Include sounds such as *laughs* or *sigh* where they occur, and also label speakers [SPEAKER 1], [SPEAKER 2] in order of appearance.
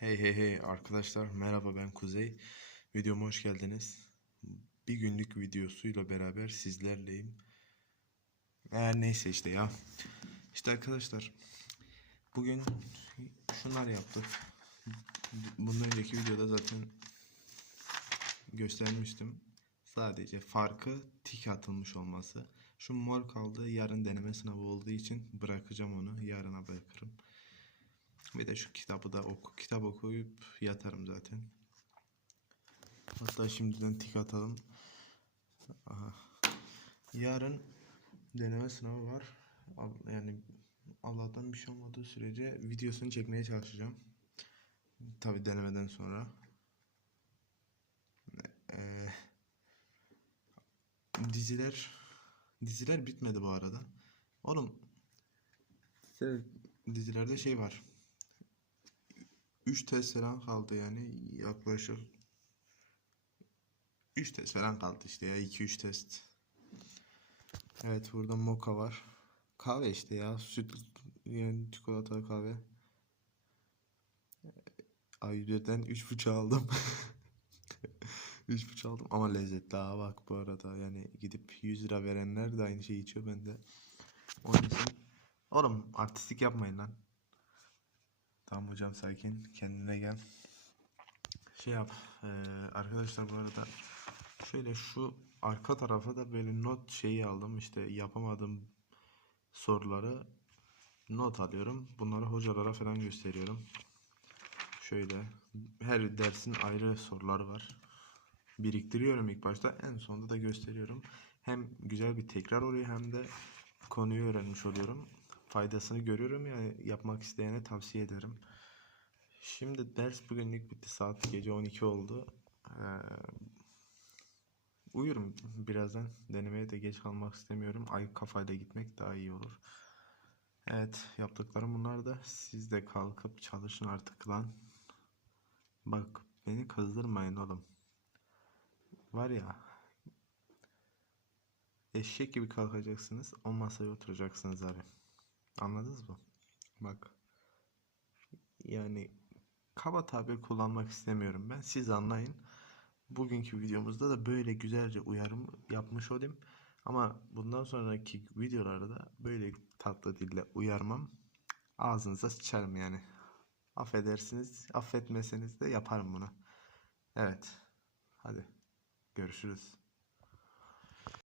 [SPEAKER 1] Hey hey hey arkadaşlar merhaba ben Kuzey. Videoma hoş geldiniz. Bir günlük videosuyla beraber sizlerleyim. Eğer neyse işte ya. İşte arkadaşlar bugün şunlar yaptık. Bundan önceki videoda zaten göstermiştim. Sadece farkı tik atılmış olması. Şu mor kaldı. Yarın deneme sınavı olduğu için bırakacağım onu. Yarına bırakırım. Bir de şu kitabı da oku. Kitap okuyup yatarım zaten. Hatta şimdiden tik atalım. Aha. Yarın deneme sınavı var. Yani Allah'tan bir şey olmadığı sürece videosunu çekmeye çalışacağım. Tabi denemeden sonra. Ee, diziler diziler bitmedi bu arada. Oğlum dizilerde şey var. 3 test falan kaldı yani yaklaşık 3 test falan kaldı işte ya 2-3 test. Evet burada moka var. Kahve işte ya süt yani çikolata kahve. A101'den 3.5 aldım. *laughs* 3.5 aldım ama lezzetli ha bak bu arada yani gidip 100 lira verenler de aynı şeyi içiyor ben de. Onun için oğlum artistik yapmayın lan. Tamam hocam sakin. Kendine gel. Şey yap. eee, arkadaşlar bu arada şöyle şu arka tarafa da böyle not şeyi aldım. İşte yapamadığım soruları not alıyorum. Bunları hocalara falan gösteriyorum. Şöyle her dersin ayrı soruları var. Biriktiriyorum ilk başta. En sonunda da gösteriyorum. Hem güzel bir tekrar oluyor hem de konuyu öğrenmiş oluyorum. Faydasını görüyorum yani yapmak isteyene tavsiye ederim. Şimdi ders bugünlük bitti. Saat gece 12 oldu. Ee, uyurum birazdan. Denemeye de geç kalmak istemiyorum. Ay kafayla gitmek daha iyi olur. Evet yaptıklarım bunlar da. Siz de kalkıp çalışın artık lan. Bak beni kızdırmayın oğlum. Var ya eşek gibi kalkacaksınız. O masaya oturacaksınız abi. Anladınız mı? Bak. Yani kaba tabir kullanmak istemiyorum ben. Siz anlayın. Bugünkü videomuzda da böyle güzelce uyarım yapmış olayım. Ama bundan sonraki videolarda böyle tatlı dille uyarmam. Ağzınıza sıçarım yani. Affedersiniz. Affetmeseniz de yaparım bunu. Evet. Hadi. Görüşürüz.